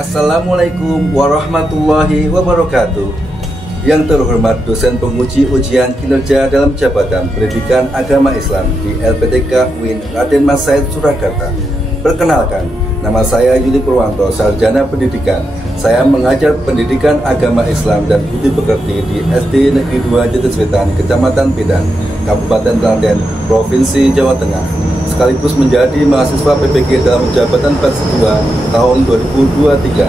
Assalamualaikum warahmatullahi wabarakatuh. Yang terhormat dosen penguji ujian kinerja dalam jabatan pendidikan agama Islam di LPTK UIN Raden Mas Said Surakarta. Perkenalkan, nama saya Yuli Purwanto, sarjana pendidikan. Saya mengajar pendidikan agama Islam dan budi pekerti di SD Negeri 2 Jatiswetan, Kecamatan Pinang, Kabupaten Klaten, Provinsi Jawa Tengah. Sekaligus menjadi mahasiswa PPG dalam jabatan batch 2 tahun 2023,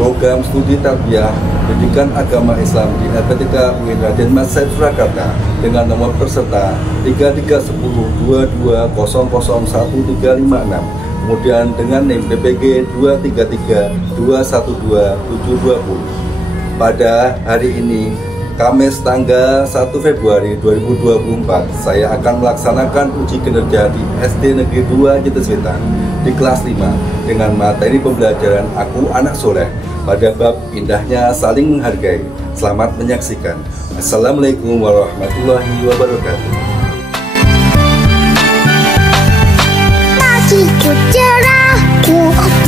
program studi tarbiyah pendidikan agama Islam di LPTK UIN Raden Mas Said Surakarta dengan nomor peserta 331020011356, kemudian dengan NIM PPG 233212720. Pada hari ini, Kamis tanggal 1 Februari 2024, saya akan melaksanakan uji kinerja di SD Negeri 2 Jatiswetan di kelas 5 dengan materi pembelajaran Aku Anak Soleh pada bab indahnya saling menghargai. Selamat menyaksikan. Assalamualaikum warahmatullahi wabarakatuh. Pagiku cerah,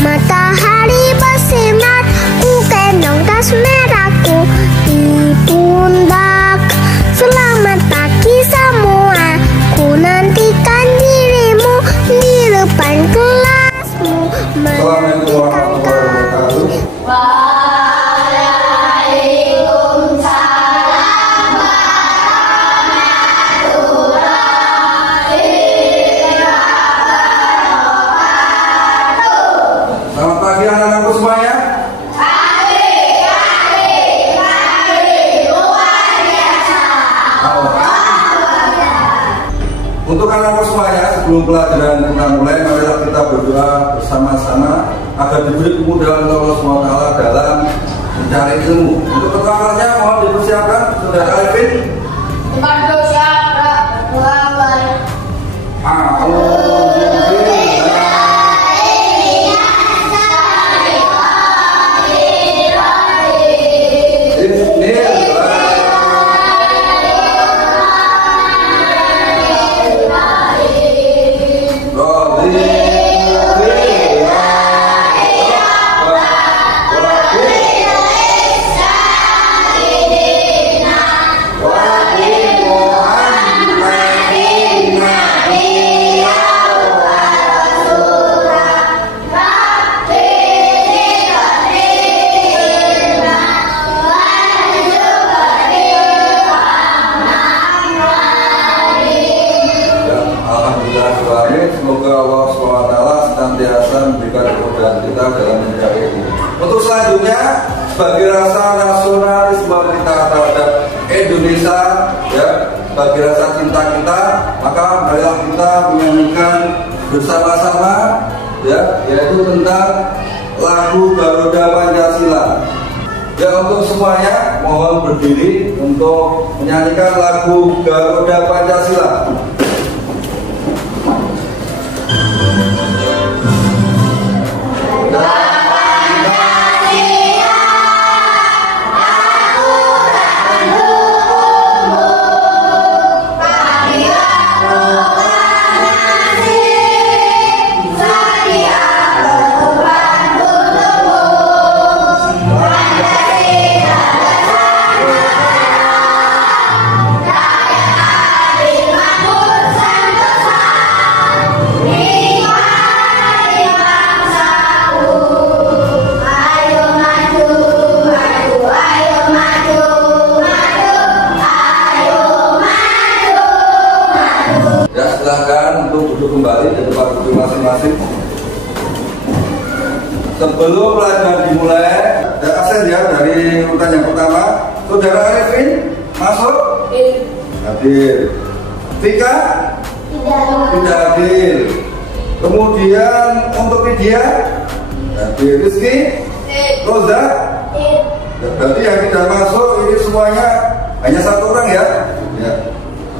matahari bersinar, ku gendong tas merahku di pundak. Selamat pagi semua, ku nantikan dirimu di depan kelasmu. Assalamualaikum warahmatullahi wabarakatuh. Selamat pagi anak-anakku semuanya. Untuk anak-anak semuanya, sebelum pelajaran kita mulai, marilah kita berdoa bersama-sama agar diberi kemudahan oleh Allah SWT dalam mencari ilmu. Untuk pertamanya mohon dipersiapkan Saudara Alvin. Semoga Allah SWT senantiasa memberikan kemudahan kita dalam mencari ilmu. Untuk selanjutnya, sebagai rasa nasionalisme kita terhadap Indonesia, ya, bagi rasa cinta kita, maka marilah kita menyanyikan bersama-sama, ya, yaitu tentang lagu Garuda Pancasila. Ya, untuk semuanya mohon berdiri untuk menyanyikan lagu Garuda Pancasila. Terima kasih. Sebelum pelajaran dimulai, absen ya dari urutan yang pertama. Saudara Arifin masuk? Hadir. Vika? Tidak hadir. Kemudian untuk Widya? Hadir. Rizky? Roza? Berarti yang tidak masuk ini semuanya hanya satu orang ya? Ya.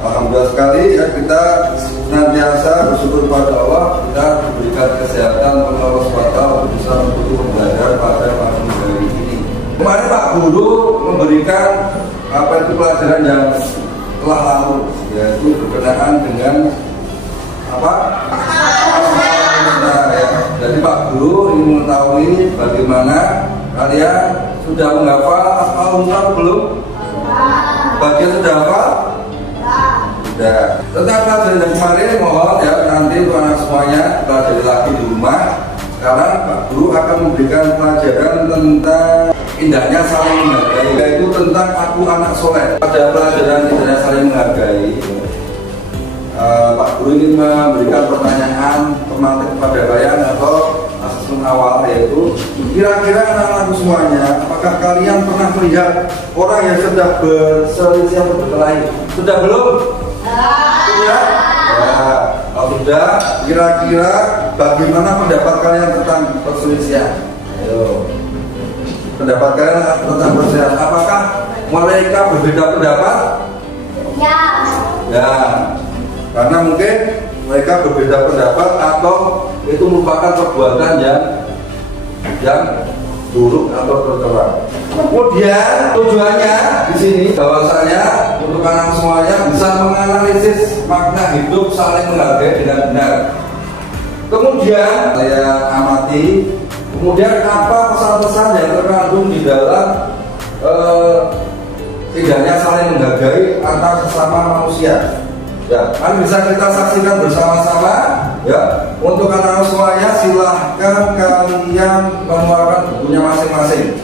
Alhamdulillah sekali ya, kita senantiasa bersyukur pada Allah, kita diberikan kesehatan oleh Allah SWT untuk bisa mengikuti pembelajaran pada pagi hari ini. Kemarin Pak Guru memberikan itu pelajaran yang telah lalu, yaitu berkenaan dengan ya. Jadi Pak Guru ingin mengetahui bagaimana kalian sudah menghafal Asmaul Husna belum? Bagian sudah hafal? Sudah. Tentang pelajaran yang kemarin mohon ya nanti untuk anak semuanya pelajari lagi di rumah. Sekarang Pak Guru akan memberikan pelajaran tentang indahnya saling menghargai, yaitu tentang aku anak soleh. Pada pelajaran indahnya saling menghargai, Pak Guru ingin memberikan pertanyaan tematik kepada kalian atau asesmen awal, yaitu kira-kira anak-anakku semuanya, apakah kalian pernah melihat orang yang sedang berselisih berkelahi? Sudah belum? Sudah? Ya, kalau sudah, kira-kira bagaimana pendapat kalian tentang perselisihan? Ayo. Pendapat kalian tentang perselisihan, apakah mereka berbeda pendapat? Ya. Ya. Karena mungkin mereka berbeda pendapat atau itu merupakan perbuatan yang buruk atau tercela. Kemudian tujuannya di sini bahwasanya untuk anak semuanya bisa menganalisis makna hidup saling menghargai dengan benar. Kemudian saya amati, kemudian apa pesan-pesan yang terkandung di dalam indahnya saling menghargai antar sesama manusia. Ya, kan bisa kita saksikan bersama-sama ya. Untuk anak-anak semuanya silahkan kalian mengeluarkan bukunya masing-masing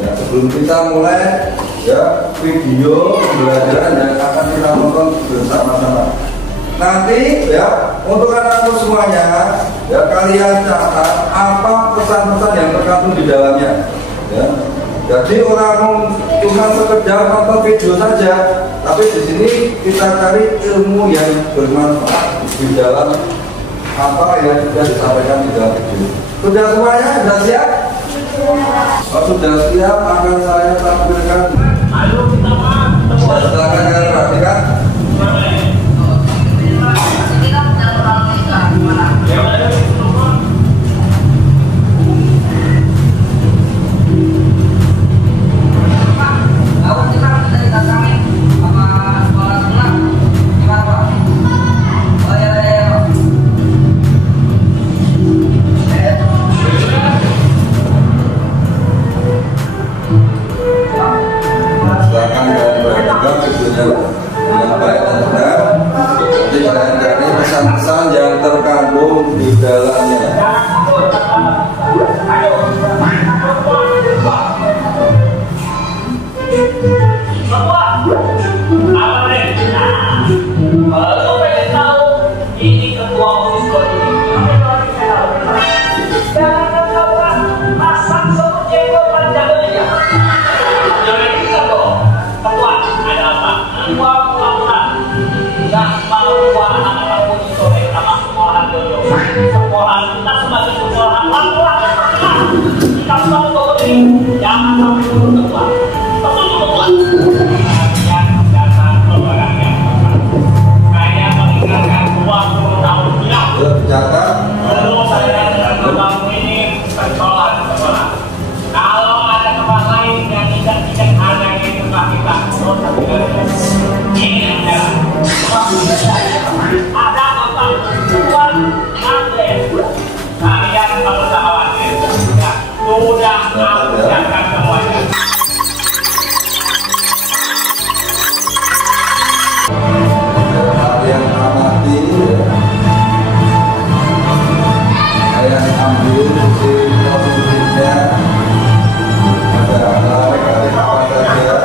ya, sebelum kita mulai ya video pembelajaran yang akan kita nonton bersama-sama. Nanti ya untuk anak-anak semuanya ya kalian catat apa pesan-pesan yang terkandung di dalamnya ya. Jadi orang cuma sekedar nonton video saja, tapi di sini kita cari ilmu yang bermanfaat di dalam apa yang sudah disampaikan di dalam video. Sudah semuanya? Sudah siap? Kalau sudah siap, akan saya tampilkan. Ayo kita silakan kalian perhatikan. Dengan baik dan benar. Jadi dari pesan-pesan yang terkandung di dalamnya. Kalau pengen tahu ini ketua OSIS ini, jangan lakukan masak semut jenggot pada jaganya. Jangan bisa dong. Ketua ada apa? Ketua pura-pura nggak mau anak-anak OSIS sore sama sekolahan dulu. Sekolahan kita sebagai sekolahan laki-laki kita mau tahu ini jangan sampai dulu ketua. Setuju ketua. Catat. Kamu ini sekolah. Kalau ada tempat lain yang tidak ada yang tempat kita, ini ada tempat buat atlet. Kalian kalau tak khawatir, sudah aku siapkan semuanya. Yang amati. Saya ambil sisi positifnya, ada tarik-tarik apa saja.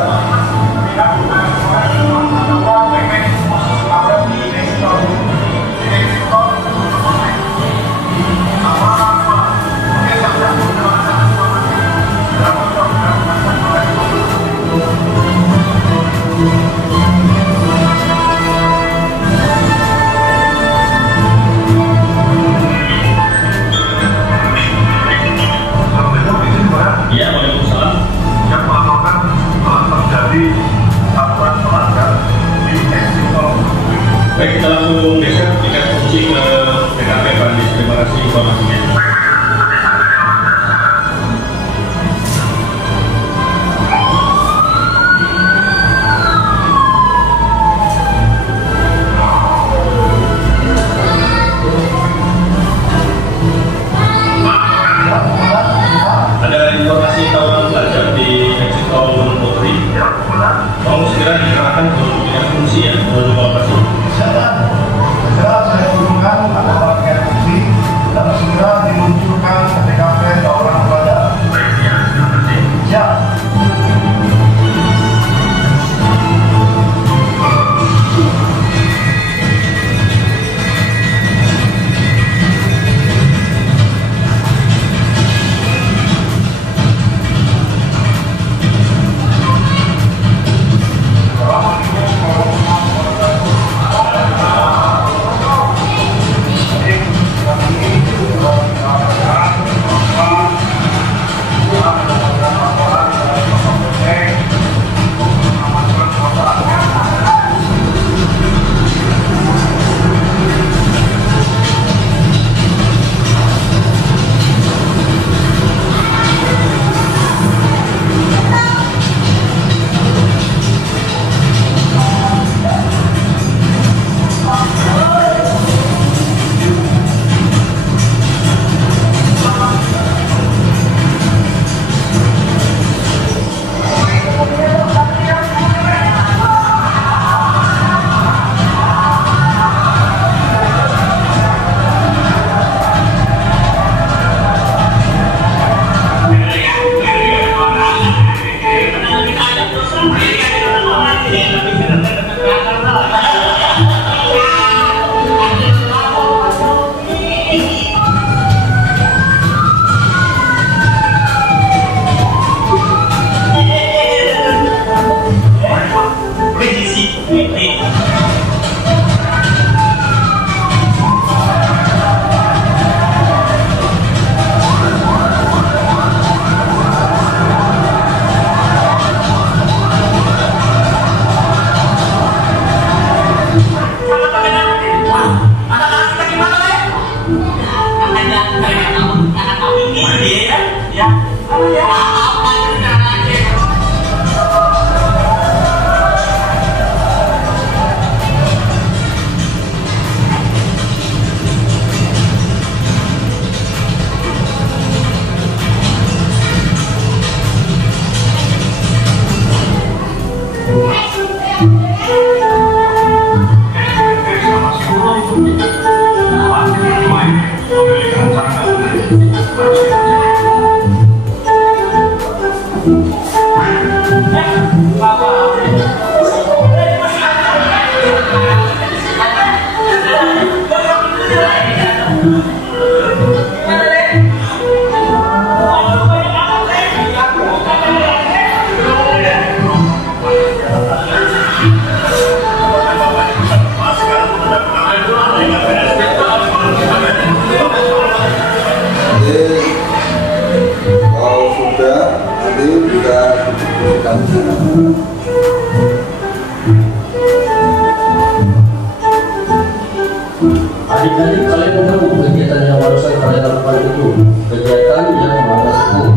Adik-adik, kalian tahu kegiatan yang barusan kalian lakukan itu kegiatan yang melanggar hukum.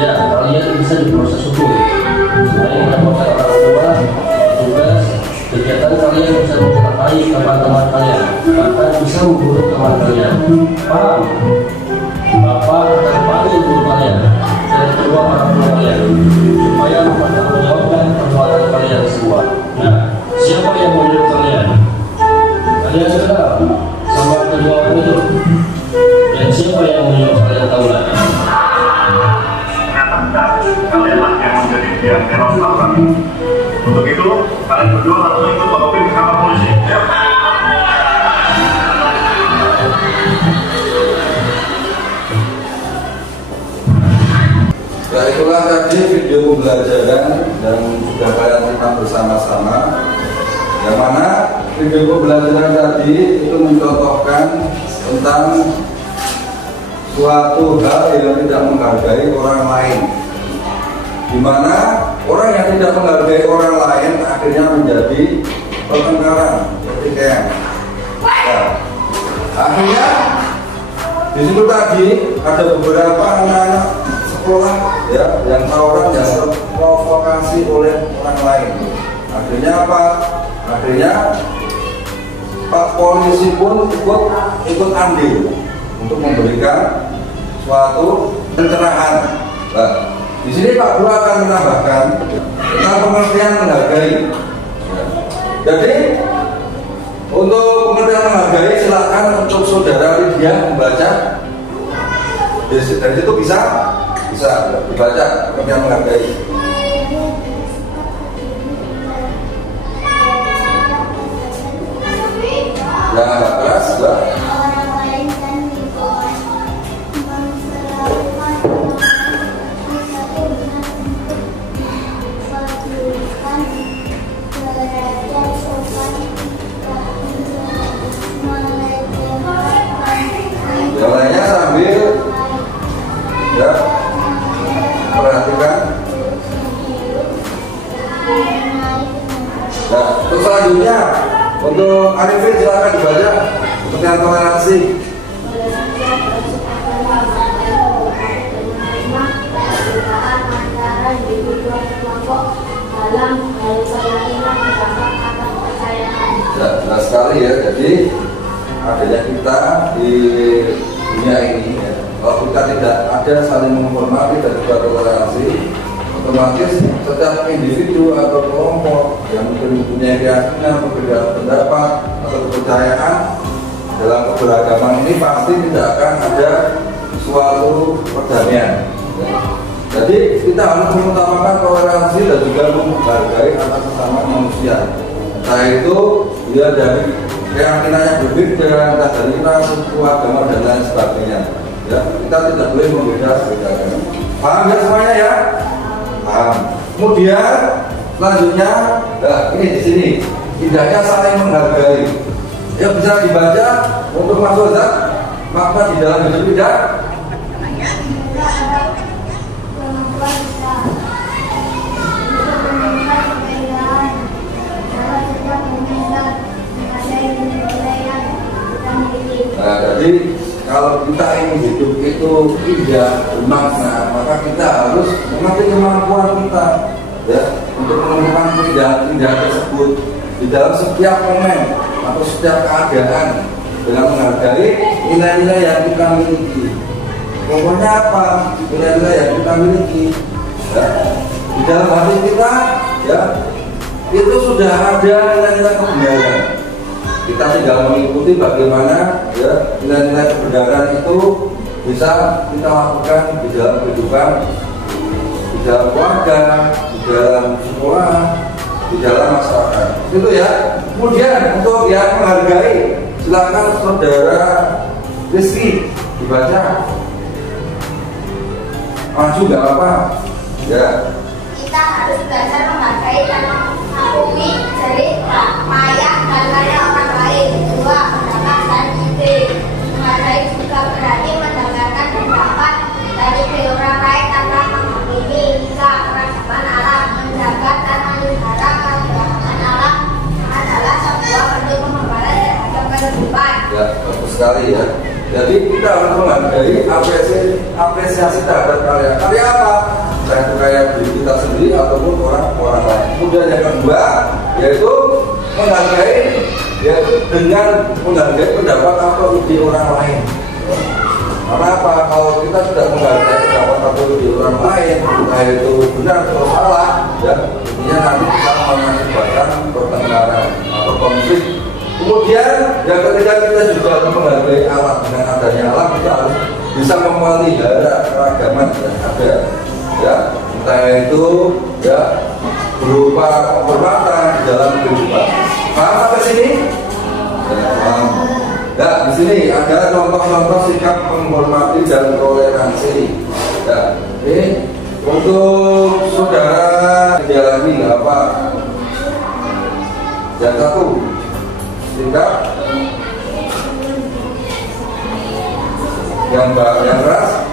Ya, kalian bisa diproses hukum. Selain mendapatkan orang tua, tugas, kegiatan kalian bisa mencelakai teman-teman kalian, bahkan bisa membunuh teman kalian. Paham? Bapak akan panggil guru kalian dan kedua orang tua kalian supaya mempertanggungjawabkan perbuatan kalian semua. Nah, siapa yang menyuruh kalian? Kalian kenal sama kedua orang itu? Dan siapa yang menyuruh kalian tahu lagi? Kalianlah yang menjadi pihak teror laporan. Untuk itu, kalian berdua harus ikut Pak Opin ke kantor polisi. Ya, itulah tadi video pembelajaran yang sudah kalian simak bersama-sama. Yang mana video pembelajaran tadi itu mencontohkan tentang suatu hal yang tidak menghargai orang lain, di mana orang yang tidak menghargai orang lain akhirnya menjadi pertengkaran, pertikaian. Nah, akhirnya Di situ tadi ada beberapa anak-anak sekolah ya yang tawuran yang terprovokasi oleh orang lain. Akhirnya apa? Akhirnya Pak polisi pun ikut andil untuk memberikan suatu pencerahan. Nah, di sini Pak Guru akan menambahkan tentang pengertian menghargai. Jadi untuk pengertian menghargai silakan untuk saudara Lydia membaca. Dari situ bisa dibaca pengertian menghargai. Nah, keras, Mbak. Jalannya sambil ya perhatikan. Nah, untuk selanjutnya untuk Arifin silakan dibaca untuk yang toleransi. Jelas sekali ya. Jadi adanya kita di dunia ini ya, kalau kita tidak ada saling menghormati dan juga toleransi, otomatis setiap individu atau kelompok yang mungkin mempunyai keyakinan, perbedaan pendapat atau kepercayaan dalam keberagaman ini pasti tidak akan ada suatu perdamaian ya. Jadi kita harus mengutamakan toleransi dan juga menghargai atas sesama manusia. Entah itu dia dari keyakinannya berbeda, entah dari suku, agama dan lain sebagainya. Ya, kita tidak boleh membeda-bedakan. Paham ya semuanya ya? Paham. Kemudian selanjutnya, nah ini di sini indahnya saling menghargai. Ya bisa dibaca untuk Mas Ozat makna di dalam hidup tidak? Nah, jadi kalau kita ingin hidup itu indah, bermakna, maka kita harus mengerti kemampuan kita ya untuk menemukan indah tersebut di dalam setiap momen atau setiap keadaan dengan menghargai nilai-nilai yang kita miliki. Pokoknya apa? Nilai-nilai yang kita miliki ya. Di dalam hati kita ya itu sudah ada nilai-nilai kebenaran. Kita tinggal mengikuti bagaimana ya nilai-nilai kebenaran itu bisa kita lakukan di dalam kehidupan, di dalam keluarga, di dalam sekolah, di dalam masyarakat. Itu ya. Kemudian untuk yang menghargai, silakan saudara Rizky dibaca. Maju nggak apa-apa. Ya. Kita harus belajar menghargai dan mengakui cerita, maya dan karya orang lain. Kedua, pendapat dan ide. Menghargai juga berarti mendengarkan pendapat dari orang lain tanpa menghakimi. Tiga, keragaman alam. Menjaga dan melihara keragaman alam adalah sebuah bentuk pengorbanan terhadap kehidupan. Ya, bagus sekali ya. Jadi kita harus menghargai apresiasi terhadap karya apa? Entah itu karya diri kita sendiri ataupun orang lain. Kemudian yang kedua yaitu menghargai, yaitu dengan menghargai pendapat atau ide orang lain. Karena apa? Kalau kita tidak menghargai pendapat atau ide orang lain, entah itu benar atau salah, ya intinya nanti kita mengakibatkan pertengkaran atau konflik. Kemudian yang ketiga kita juga harus menghargai alam. Dengan adanya alam kita harus bisa memelihara keragaman yang ada. Ya, entah itu ya berupa penghormatan di dalam kehidupan. Paham sampai sini? Ya, paham. Ya, di sini ada contoh-contoh sikap menghormati dan toleransi. Ya, ini untuk saudara dialami nggak apa? Yang satu sikap yang keras.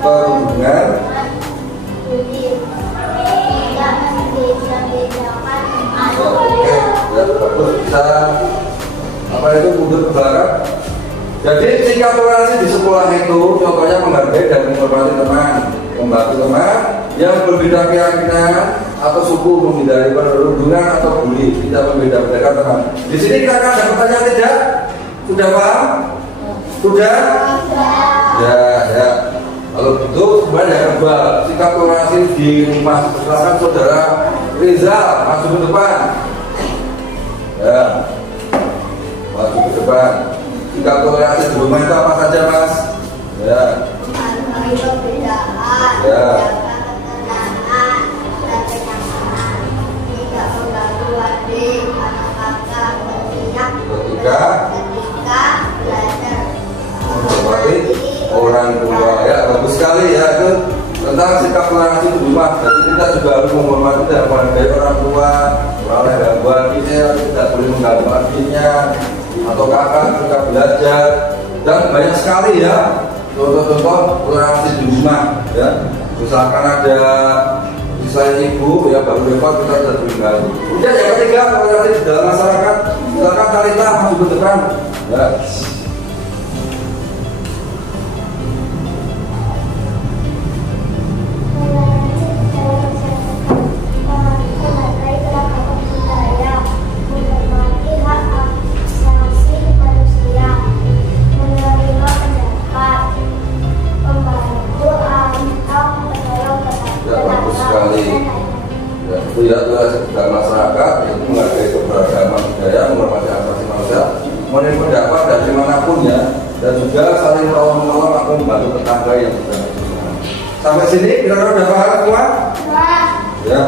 Perhubungan membedakan Oke, ya bagus. Bisa apa itu mundur ke belakang. Jadi sikap toleransi di sekolah itu contohnya menghargai dan menghormati teman, membantu teman yang berbeda keyakinan atau suku, menghindari perundungan atau bully, tidak membeda-bedakan teman. Di sini kakak ada pertanyaan tidak? Sudah paham? Sudah? Ya. Kalau begitu kemudian yang kedua, sikap toleransi di rumah. Silakan saudara Rizal masuk ke depan. Ya, masuk ke depan. Sikap toleransi di rumah itu apa saja, Mas? Ya. memahami perbedaan, Ya. menjaga ketenangan dan kenyamanan, tidak mengganggu adik, anak kakak, berpihak Ketika belajar menghormati orang tua, ya bagus sekali ya itu tentang sikap toleransi di rumah. Jadi kita juga harus menghormati dan menghargai orang tua, orang yang gangguan kita tidak boleh mengganggu adiknya atau kakak juga belajar, dan banyak sekali ya contoh-contoh toleransi di rumah ya. Misalkan ada misalnya ibu ya baru repot kita sudah tinggal. Kemudian yang ketiga toleransi di dalam masyarakat. Silakan Talita masuk ke depan ya. Ya, itu ya toleransi dalam masyarakat itu menghargai keberagaman budaya, menghormati asasi manusia, menerima pendapat dari manapun ya, dan juga saling tolong-menolong atau membantu tetangga yang sedang kesusahan. Sampai sini kira-kira udah paham semua? Ya,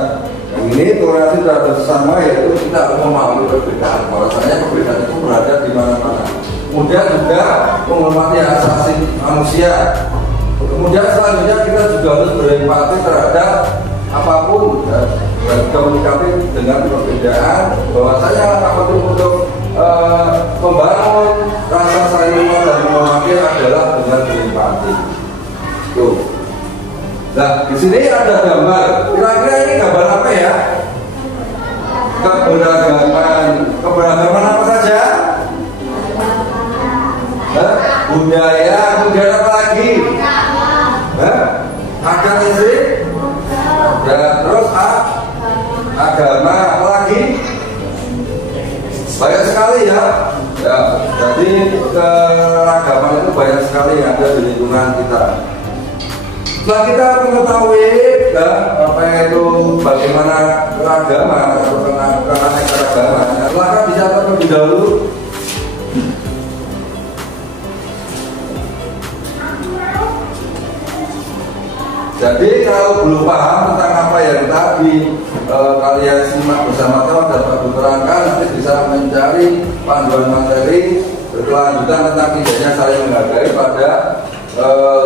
yang ini toleransi terhadap sesama yaitu kita harus memahami perbedaan. Bahwasanya perbedaan itu berada di mana-mana. Kemudian juga menghormati asasi manusia. Kemudian selanjutnya kita juga harus berempati terhadap apapun ya, dan juga menyikapi dengan perbedaan. Bahwasanya apapun untuk membangun rasa saling mengenal dan menghormati adalah dengan berempati. Tuh. Nah, di sini ada gambar. Kira-kira ini gambar apa ya? Keberagaman apa saja? Budaya apa lagi? Adat istri? Ya, terus agama apa lagi? Banyak sekali ya. Ya, jadi keragaman itu banyak sekali yang ada di lingkungan kita. Setelah kita mengetahui ya, apa itu bagaimana keragaman atau keanekaragaman, silahkan dicatat terlebih dahulu. Jadi kalau belum paham tentang apa yang tadi kalian simak bersama-sama dapat diterangkan, nanti bisa mencari panduan materi berkelanjutan tentang tidaknya saling menghargai pada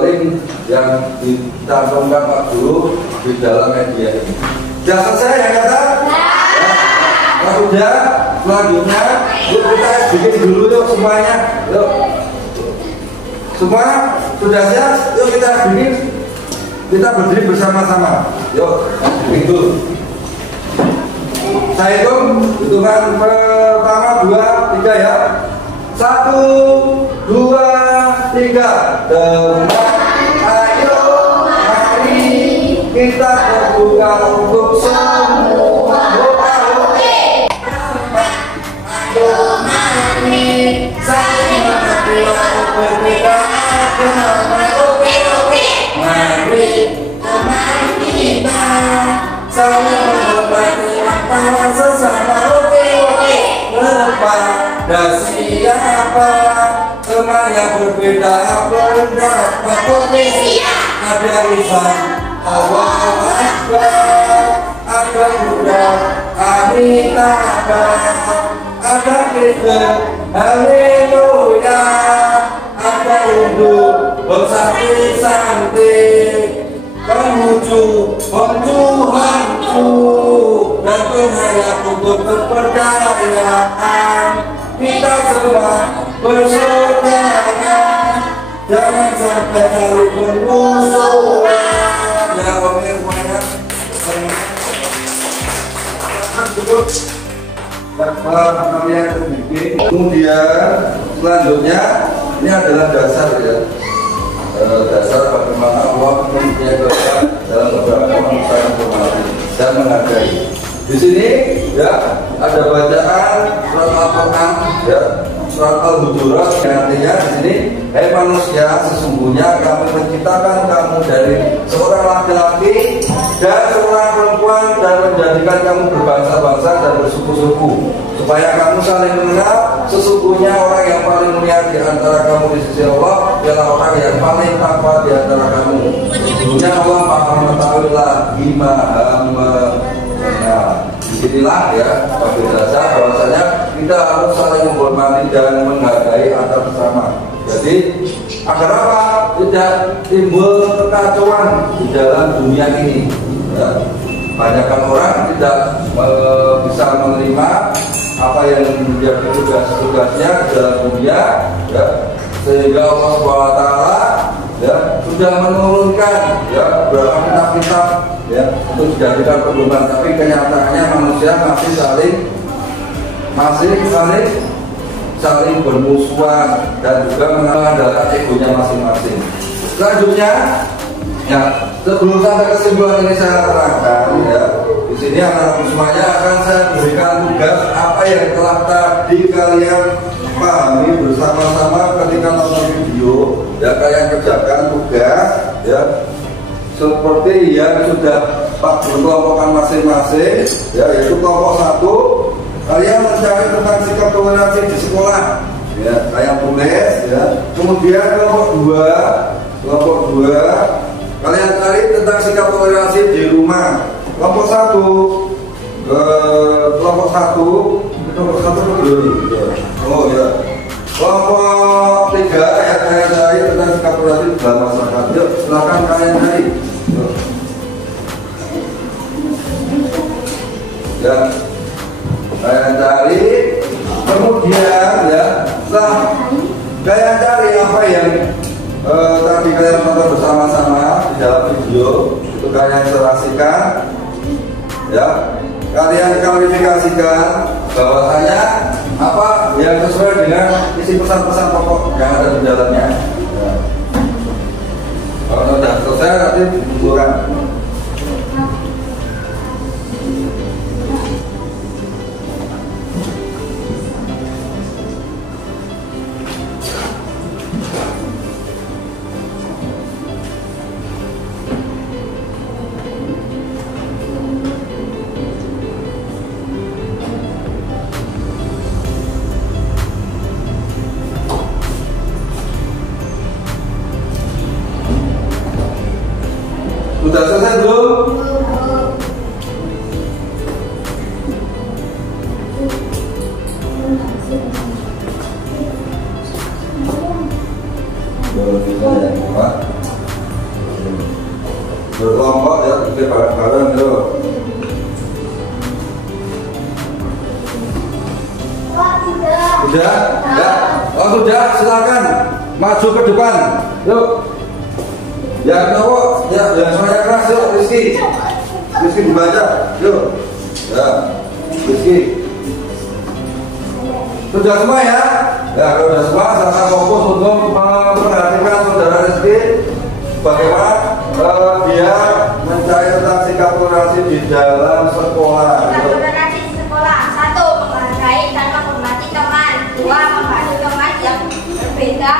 link yang dicantumkan Pak Guru di dalam media ini. Sudah selesai ya kata? Ya, sudah. Selanjutnya yuk kita bikin dulu yuk semuanya. Yuk. Semua sudah siap? Yuk kita bikin. Kita berdiri bersama-sama. Yuk, itu. Saya hitungan pertama 2, 3 ya. 1, 2, 3. Teman, ayo mari kita berdoa untuk semua. Ayo mari saling berdoa berbeda agama. Mari teman kita saling menghormati antara sesama. Kepada siapa teman yang berbeda pendapat, ada Islam, Allahu Akbar, ada Buddha, Amina, ada Kristen, Haleluya, ada Hindu, bersatu-satu menuju Tuhanku dan berharap untuk kepercayaan kita semua bersaudara, jangan sampai saling bermusuhan. Ya, semuanya. Kemudian selanjutnya ini adalah dasar ya, dasar bagaimana Allah menjaga dalam beberapa manusia yang hormati dan menghargai. Di sini ya ada bacaan surat Al-Quran ya, surat Al-Hujurat yang artinya di sini, hai manusia, sesungguhnya kami menciptakan kamu dari seorang laki-laki dan seorang perempuan dan menjadikan kamu berbangsa-bangsa dan bersuku-suku supaya kamu saling mengenal. Sesungguhnya orang yang paling mulia di antara kamu di sisi Allah ialah orang yang paling takwa di antara kamu. Sesungguhnya Allah Maha mengetahui lagi Maha mengenal. Disinilah ya bagi dasar bahwasanya kita harus saling menghormati dan menghargai antar sesama. Jadi agar apa? Tidak timbul kekacauan di dalam dunia ini. Ya. Banyakkan orang tidak bisa menerima apa yang menjadi tugas-tugasnya dalam dunia, ya. Sehingga Allah SWT ya sudah menurunkan ya beberapa kitab-kitab ya untuk dijadikan pedoman, tapi kenyataannya manusia saling bermusuhan dan juga mengandalkan egonya masing-masing. Selanjutnya ya, sebelum sampai kesimpulan ini saya terangkan ya, di sini anak semuanya akan saya berikan tugas apa yang telah tadi kalian pahami bersama-sama ketika nonton video ya. Kalian kerjakan tugas ya seperti yang sudah Pak berkelompokkan masing-masing ya, yaitu kelompok 1 kalian mencari tentang sikap toleransi di sekolah ya, kalian tulis ya. Kemudian kelompok 2 kalian cari tentang sikap toleransi di rumah. Kelompok 1 oh ya. Kelompok 3 ya, kalian cari tentang sikap toleransi dalam masyarakat. Yuk, silakan kalian cari. Ya, kalian cari. Kemudian ya, setelah kalian cari apa yang tadi kalian tonton bersama-sama di dalam video itu, kalian serasikan ya, kalian klarifikasikan bahwasanya apa yang sesuai dengan isi pesan-pesan pokok yang ada di dalamnya ya. Kalau sudah selesai nanti dikumpulkan. Sudah selesai belum? Berkelompok ya, bikin bareng-bareng ya. Sudah? Ya. Oh sudah, silakan maju ke depan. Yuk. Ya cowok, ya semuanya keras yuk. Rizky dibaca, yuk. Ya, Rizky. Sudah semua ya? Ya kalau sudah semua, silakan fokus untuk memperhatikan saudara Rizky bagaimana dia mencari tentang sikap toleransi di dalam sekolah. Toleransi di sekolah. 1. Menghargai dan menghormati teman. 2. Membantu teman yang berbeda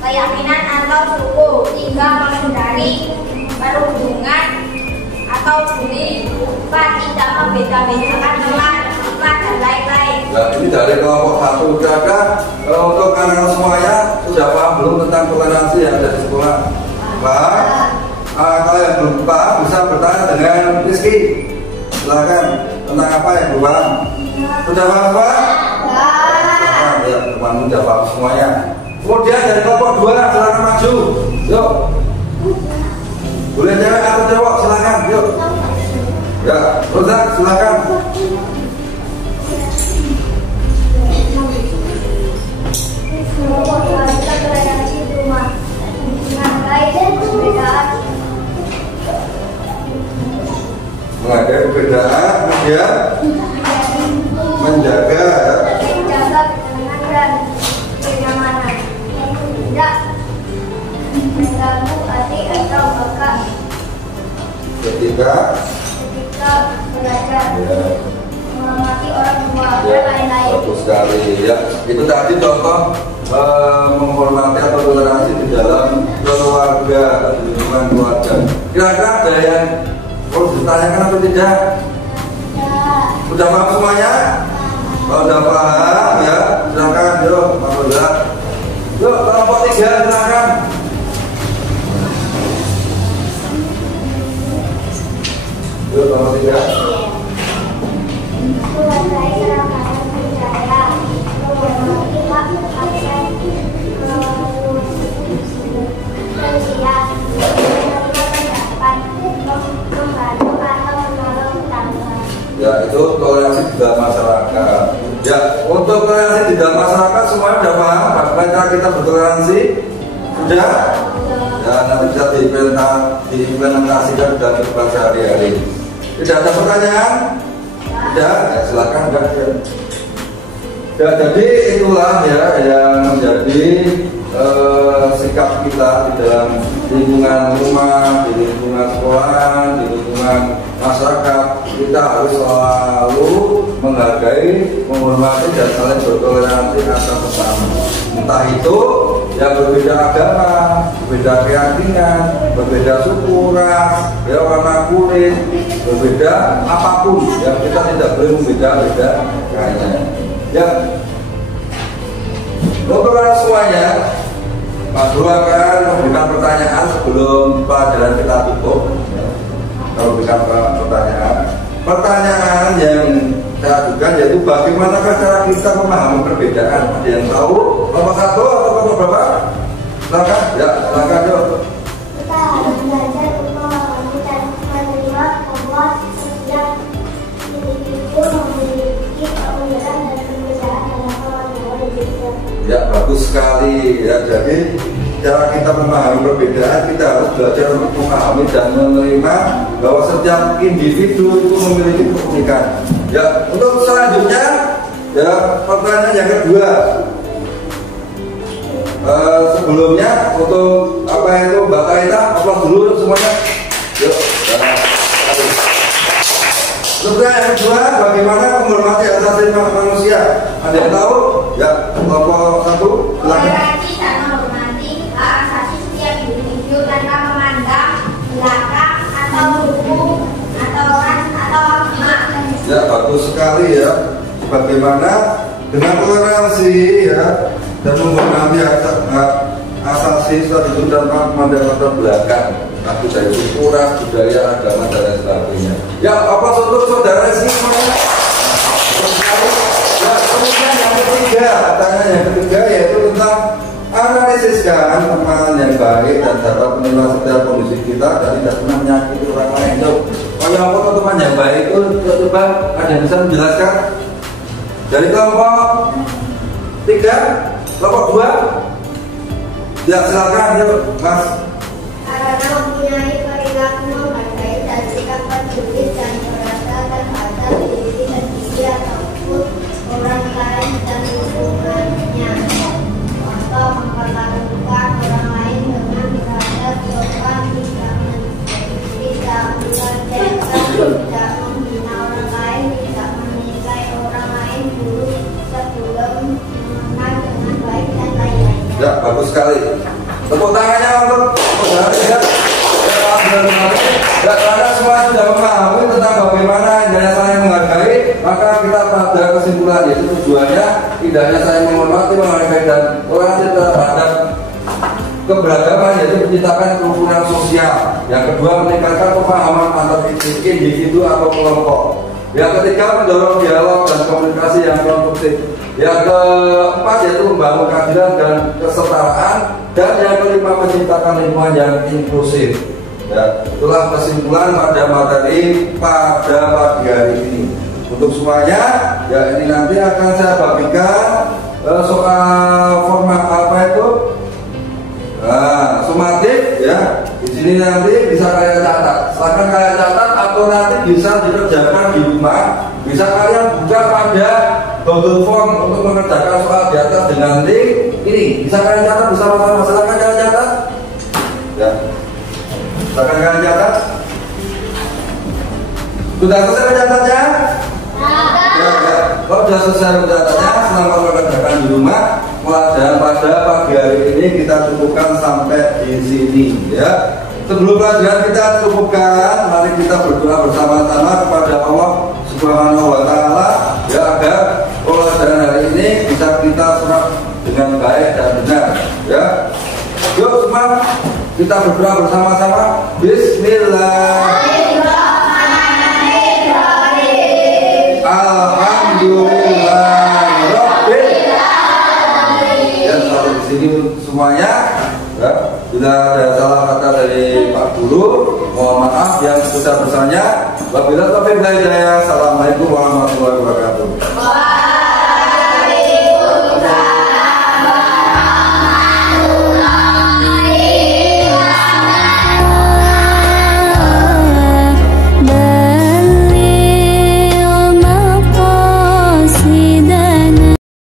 keyakinan atau suku. 3. menghindari perundungan atau bully. 4. Tidak membeda-bedakan teman. 5. dan lain-lain. Ya, ini dari kelompok 1. Kira-kira untuk anak-anak semuanya sudah paham belum tentang toleransi yang ada di sekolah? Paham? Kalau yang belum paham bisa bertanya dengan Rizky. Silakan, tentang apa yang belum paham? Sudah paham semua? Ya, teman sudah paham semuanya. Kemudian dari kelompok 2 silakan maju. Yuk. Boleh cewek atau cowok silakan. Yuk. Ya, Rozak silakan. Kelompok 2 kita toleransi di rumah. Menghargai perbedaan. Menghargai perbedaan, kemudian menjaga ya. Menjaga ketenangan dan kenyamanan. Tidak mengganggu adik atau kakak Ketika belajar. ya, Menghormati orang tua ya, dan lain-lain. bagus sekali ya. Itu tadi contoh menghormati atau toleransi di dalam keluarga, di lingkungan keluarga. Kira-kira ada yang perlu ditanyakan atau tidak? Sudah paham semuanya? Kalau sudah paham ya, silakan yuk, Pak Bola. Yuk, kelompok 3 silakan. Yuk, kelompok 3. Menghargai keramahan budaya, menghormati hak absen, usia, menerima pendapat, membantu atau menolong tetangga. Ya, itu toleransi di dalam masyarakat. Ya, untuk toleransi di dalam masyarakat semuanya sudah paham bagaimana cara kita bertoleransi? Sudah? Ya, nanti bisa diimplementasikan dalam kehidupan sehari-hari. Tidak ada pertanyaan? Tidak? Ya, silakan. Ya, jadi itulah ya yang menjadi sikap kita di dalam lingkungan rumah, di lingkungan sekolah, di lingkungan masyarakat. Kita harus selalu menghargai, menghormati dan saling bertoleransi antar sesama. Entah itu yang berbeda agama, berbeda keyakinan, berbeda suku, ras, ya, warna kulit, berbeda apapun. Ya, kita tidak boleh membeda-beda kayaknya. Ya, untuk semuanya, Mas Bro akan memberikan pertanyaan sebelum pelajaran kita tutup. Kalau memberikan pertanyaan yang saya ajukan yaitu bagaimana cara kita memahami perbedaan. Ada yang tahu? Nomor 1 atau nomor berapa? Silakan, ya, silakan yuk. Kita harus belajar untuk memahami dan menerima bahwa setiap individu memiliki keunggulan dan perbedaan dalam keluarga berbeda. Ya, bagus sekali ya. Jadi cara kita memahami perbedaan, kita harus belajar untuk memahami dan menerima bahwa setiap individu itu memiliki keunikan. Ya, untuk selanjutnya ya, pertanyaan yang kedua. Sebelumnya untuk apa itu Mbak Kaita, aplaus dulu semuanya. Yuk. Pertanyaan yang kedua, bagaimana menghormati hak asasi manusia? Ada yang tahu? Ya, kelompok 1. Toleransi dan menghormati hak asasi setiap individu tanpa memandang belakang atau suku atau ras atau agama. Ya, bagus sekali ya. Bagaimana dengan toleransi ya dan menghormati hak asasi setiap individu tanpa memandang latar belakang, aku dari suku, ras, budaya, agama dan lain sebagainya. Ya, apa untuk saudara sih semuanya? Ya, kemudian yang ketiga, pertanyaan yang ketiga yaitu tentang analisiskan teman yang baik dan dapat menilai setiap kondisi kita dan tidak pernah menyakiti orang lain. Kalau apa teman yang baik itu coba ada yang bisa menjelaskan dari kelompok 3, kelompok 2. Ya, silakan yuk, Mas. Karena mempunyai perilaku menghargai dan sikap peduli dan merasa terhadap diri sendiri ataupun orang lain dan lingkungannya, atau memperlakukan orang lain dengan beradab sopan, tidak melecehkan, tidak menghina orang lain, tidak menilai orang lain buruk sebelum mengenal dengan baik dan lain-lainnya. Ya, bagus sekali. Tepuk tangannya untuk saudara ya. Ya, karena semua sudah memahami tentang bagaimana hendaknya saling menghargai, maka kita pada kesimpulan yaitu tujuannya tidak hanya saling menghormati, menghargai dan toleransi terhadap keberagaman, yaitu menciptakan kerukunan sosial. Yang kedua, meningkatkan pemahaman antar individu atau kelompok. Yang ketiga, mendorong dialog dan komunikasi yang konstruktif. Yang keempat, yaitu membangun keadilan dan kesetaraan. Dan yang kelima, menciptakan lingkungan yang inklusif. Ya, itulah kesimpulan pada materi pada pagi hari ini. Untuk semuanya, ya ini nanti akan saya bagikan soal format apa itu? Sumatif ya. Di sini nanti bisa kalian catat. Silahkan kalian catat atau nanti bisa dikerjakan di rumah. Bisa kalian buka pada Google Form untuk mengerjakan soal di atas dengan link ini. Bisa kalian catat bersama-sama. Silakan kalian catat. Ya. Silakan kalian catat. Sudah selesai mencatatnya? Ya. Kalau sudah selesai mencatatnya, selamat mengerjakan di rumah. Pelajaran pada pagi hari ini kita cukupkan sampai di sini, ya. Sebelum pelajaran kita cukupkan, mari kita berdoa bersama-sama kepada Allah Subhanahu wa Ta'ala, ya, agar pelajaran hari ini bisa kita serap dengan baik dan benar, ya. Yuk semua kita berdoa bersama-sama. Bismillahirrahmanirrahim. Alhamdulillahirabbil alamin. Ya, sampai di sini semuanya. Ya, bila ada salah kata dari Pak Guru, mohon maaf yang sebesar-besarnya. Wabillahi taufiq wal hidayah. Assalamualaikum warahmatullahi wabarakatuh.